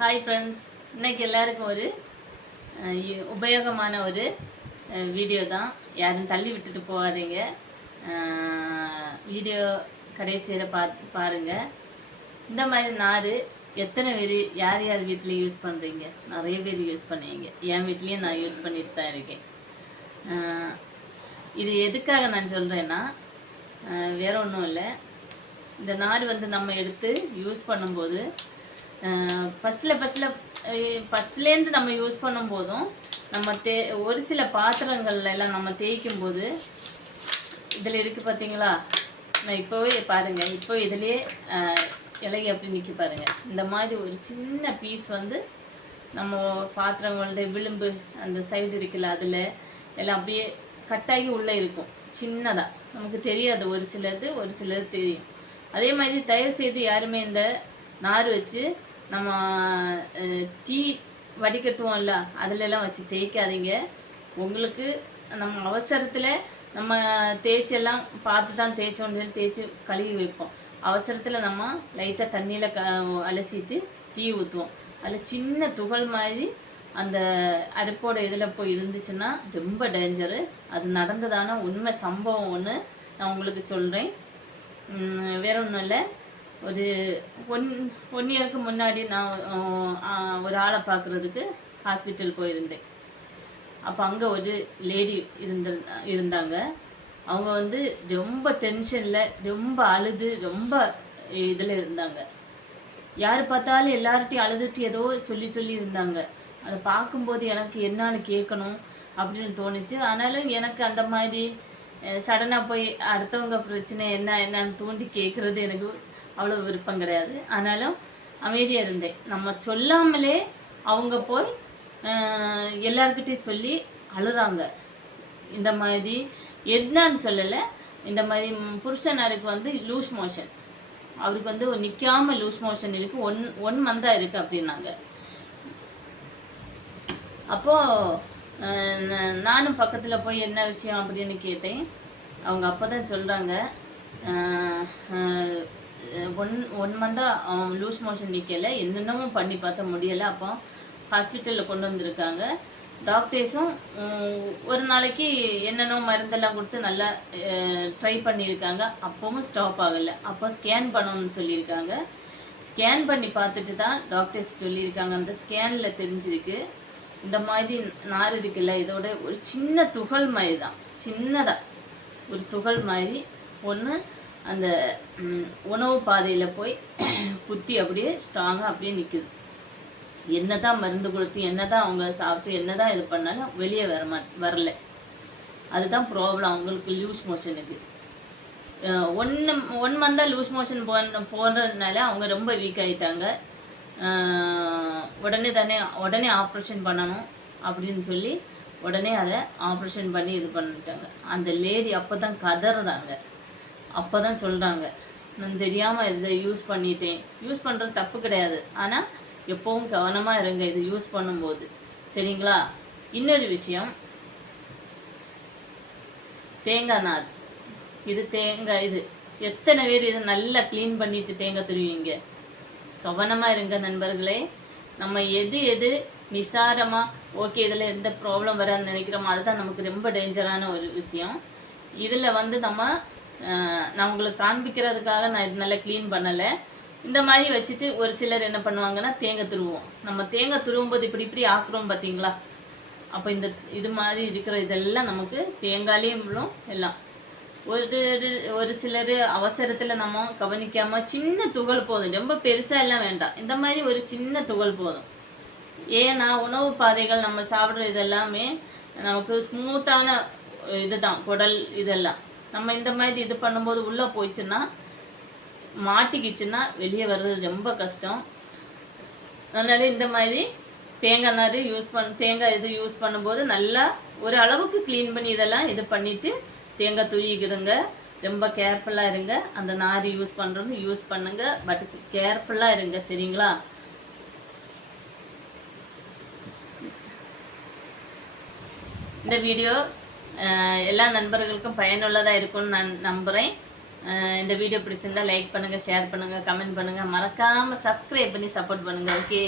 Hi friends, இன்றைக்கி எல்லாருக்கும் ஒரு உபயோகமான ஒரு வீடியோ தான். யாரும் தள்ளி விட்டுட்டு போகாதீங்க. வீடியோ கடைசியில் பாருங்கள். இந்த மாதிரி நார் எத்தனை பேர் யார் யார் வீட்டில் யூஸ் பண்ணுறீங்க? நிறைய பேர் யூஸ் பண்ணுவீங்க. என் வீட்லேயும் நான் யூஸ் பண்ணிட்டு தான் இருக்கேன். இது எதுக்காக நான் சொல்கிறேன்னா, வேற ஒன்றும் இல்லை. இந்த நார் நம்ம எடுத்து யூஸ் பண்ணும்போது ஃபஸ்ட்லேருந்து நம்ம யூஸ் பண்ணும்போதும் நம்ம ஒரு சில பாத்திரங்கள்ல எல்லாம் நம்ம தேய்க்கும் போது இதில் இருக்குது பார்த்தீங்களா? நான் இப்போவே பாருங்கள், இப்போ இதுலேயே இலகி அப்படி நிற்கி பாருங்கள். இந்த மாதிரி ஒரு சின்ன பீஸ் நம்ம பாத்திரங்களுடைய விளிம்பு அந்த சைடு இருக்குல்ல, அதில் எல்லாம் அப்படியே கட்டாகி உள்ளே இருக்கும். சின்னதாக நமக்கு தெரியாது, ஒரு சிலது தெரியும். அதே மாதிரி தயவு செய்து யாருமே இந்த நார் வச்சு நம்ம டீ வடிகட்டுவோம்ல, அதிலெல்லாம் வச்சு தேய்க்காதீங்க. உங்களுக்கு நம்ம அவசரத்தில் நம்ம தேய்ச்செல்லாம் பார்த்து தான் தேய்ச்சோன்னு தேய்ச்சி கழுவி வைப்போம். அவசரத்தில் நம்ம லைட்டாக தண்ணியில் அலசிட்டு டீ ஊற்றுவோம். அதில் சின்ன துகள் மாதிரி அந்த அடுப்போட இதில் போய் இருந்துச்சுன்னா ரொம்ப டேஞ்சரு. அது நடந்ததான உண்மை சம்பவம் ஒன்று நான் உங்களுக்கு சொல்கிறேன். வேற ஒன்றும் இல்லை. ஒரு ஒன் இயருக்கு முன்னாடி நான் ஒரு ஆளை பார்க்குறதுக்கு ஹாஸ்பிட்டல் போயிருந்தேன். அப்போ அங்கே ஒரு லேடி இருந்தாங்க. அவங்க ரொம்ப டென்ஷனில், ரொம்ப அழுது, ரொம்ப இதில் இருந்தாங்க. யார் பார்த்தாலும் எல்லார்ட்டையும் அழுதுட்டு ஏதோ சொல்லி இருந்தாங்க. அதை பார்க்கும்போது எனக்கு என்னான்னு கேட்கணும் அப்படின்னு தோணுச்சு. ஆனாலும் எனக்கு அந்த மாதிரி சடனாக போய் அடுத்தவங்க பிரச்சனை என்னன்னு தூண்டி கேட்குறது எனக்கு அவ்வளோ விருப்பம் கிடையாது. ஆனாலும் அமைதியாக இருந்தேன். நம்ம சொல்லாமலே அவங்க போய் எல்லார்கிட்டையும் சொல்லி அழுறாங்க. இந்த மாதிரி என்னன்னு சொல்லலை. இந்த மாதிரி புருஷனாருக்கு லூஸ் மோஷன், அவருக்கு நிற்காமல் லூஸ் மோஷன் இருக்குது, ஒன் மந்தாக இருக்குது அப்படின்னாங்க. அப்போது நானும் பக்கத்தில் போய் என்ன விஷயம் அப்படின்னு கேட்டேன். அவங்க அப்போ தான் சொல்கிறாங்க, ஒன் மந்தாக லூஸ் மோஷன் நிற்கலை, என்னென்னவும் பண்ணி பார்த்த முடியலை. அப்போ ஹாஸ்பிட்டலில் கொண்டு வந்திருக்காங்க. டாக்டர்ஸும் ஒரு நாளைக்கு என்னென்னோ மருந்தெல்லாம் கொடுத்து நல்லா ட்ரை பண்ணியிருக்காங்க. அப்போவும் ஸ்டாப் ஆகலை. அப்போ ஸ்கேன் பண்ணணும்னு சொல்லியிருக்காங்க. ஸ்கேன் பண்ணி பார்த்துட்டு தான் டாக்டர்ஸ் சொல்லியிருக்காங்க. அந்த ஸ்கேனில் தெரிஞ்சிருக்கு இந்த மாதிரி நார் இருக்குல்ல, இதோட ஒரு சின்ன துகள் மாதிரி தான், சின்னதாக ஒரு துகள் மாதிரி ஒன்று அந்த உணவு பாதையில் போய் குத்தி அப்படியே ஸ்ட்ராங்காக அப்படியே நிற்குது. என்ன தான் மருந்து கொடுத்து, என்ன தான் அவங்க சாப்பிட்டு, என்ன தான் இது பண்ணாலும் வெளியே வரல. அதுதான் ப்ராப்ளம் அவங்களுக்கு லூஸ் மோஷனுக்கு. ஒன் மந்தாக லூஸ் மோஷன் போடுறதுனால அவங்க ரொம்ப வீக் ஆகிட்டாங்க. உடனே ஆப்ரேஷன் பண்ணணும் அப்படின்னு சொல்லி உடனே அதை ஆப்ரேஷன் பண்ணி இது பண்ணிட்டாங்க. அந்த லேடி அப்போ தான் கதறாங்க. அப்போ தான் சொல்கிறாங்க, நான் தெரியாமல் இதை யூஸ் பண்ணிட்டேன். யூஸ் பண்ணுறது தப்பு கிடையாது, ஆனால் எப்போவும் கவனமாக இருங்க இது யூஸ் பண்ணும்போது, சரிங்களா? இன்னொரு விஷயம், தேங்காய் நார். இது எத்தனை பேர் இதை நல்லா க்ளீன் பண்ணிட்டு தேங்காய் துருவீங்க? கவனமாக இருங்க நண்பர்களே. நம்ம எது நிசாரமாக ஓகே இதில் எந்த ப்ராப்ளம் வராதுன்னு நினைக்கிறோமோ அதுதான் நமக்கு ரொம்ப டேஞ்சரான ஒரு விஷயம். இதில் நான் உங்களுக்கு காண்பிக்கிறதுக்காக நான் இது நல்லா க்ளீன் பண்ணலை. இந்த மாதிரி வச்சுட்டு ஒரு சிலர் என்ன பண்ணுவாங்கன்னா தேங்காய் துருவோம். நம்ம தேங்காய் துருவும்போது இப்படி ஆக்குறோம் பார்த்தீங்களா? அப்போ இது மாதிரி இருக்கிற இதெல்லாம் நமக்கு தேங்காயிலையும் எல்லாம் ஒரு சிலர் அவசரத்தில் நம்ம கவனிக்காமல் சின்ன துகள் போதும், ரொம்ப பெருசாக எல்லாம் வேண்டாம், இந்த மாதிரி ஒரு சின்ன துகள் போதும். ஏன்னா உணவு பாதைகள் நம்ம சாப்பிட்ற இதெல்லாமே நமக்கு ஸ்மூத்தான இதுதான் குடல். இதெல்லாம் நம்ம இந்த மாதிரி இது பண்ணும்போது உள்ளே போயிடுச்சுன்னா, மாட்டிக்கிச்சுன்னா வெளியே வர்றது ரொம்ப கஷ்டம். அதனால இந்த மாதிரி தேங்காய் நார் தேங்காய் யூஸ் பண்ணும்போது நல்லா ஒரு அளவுக்கு க்ளீன் பண்ணி இதெல்லாம் இது பண்ணிவிட்டு தேங்காய் துருவிக்கிடுங்க. ரொம்ப கேர்ஃபுல்லாக இருங்க. அந்த நார் யூஸ் பண்ணுங்க, பட் கேர்ஃபுல்லாக இருங்க, சரிங்களா? இந்த வீடியோ எல்லா நண்பர்களுக்கும் பயனுள்ளதாக இருக்கும்னு நான் நம்புகிறேன். இந்த வீடியோ பிடிச்சிருந்தா லைக் பண்ணுங்கள், ஷேர் பண்ணுங்கள், கமெண்ட் பண்ணுங்கள், மறக்காமல் சப்ஸ்கிரைப் பண்ணி சப்போர்ட் பண்ணுங்கள். ஓகே.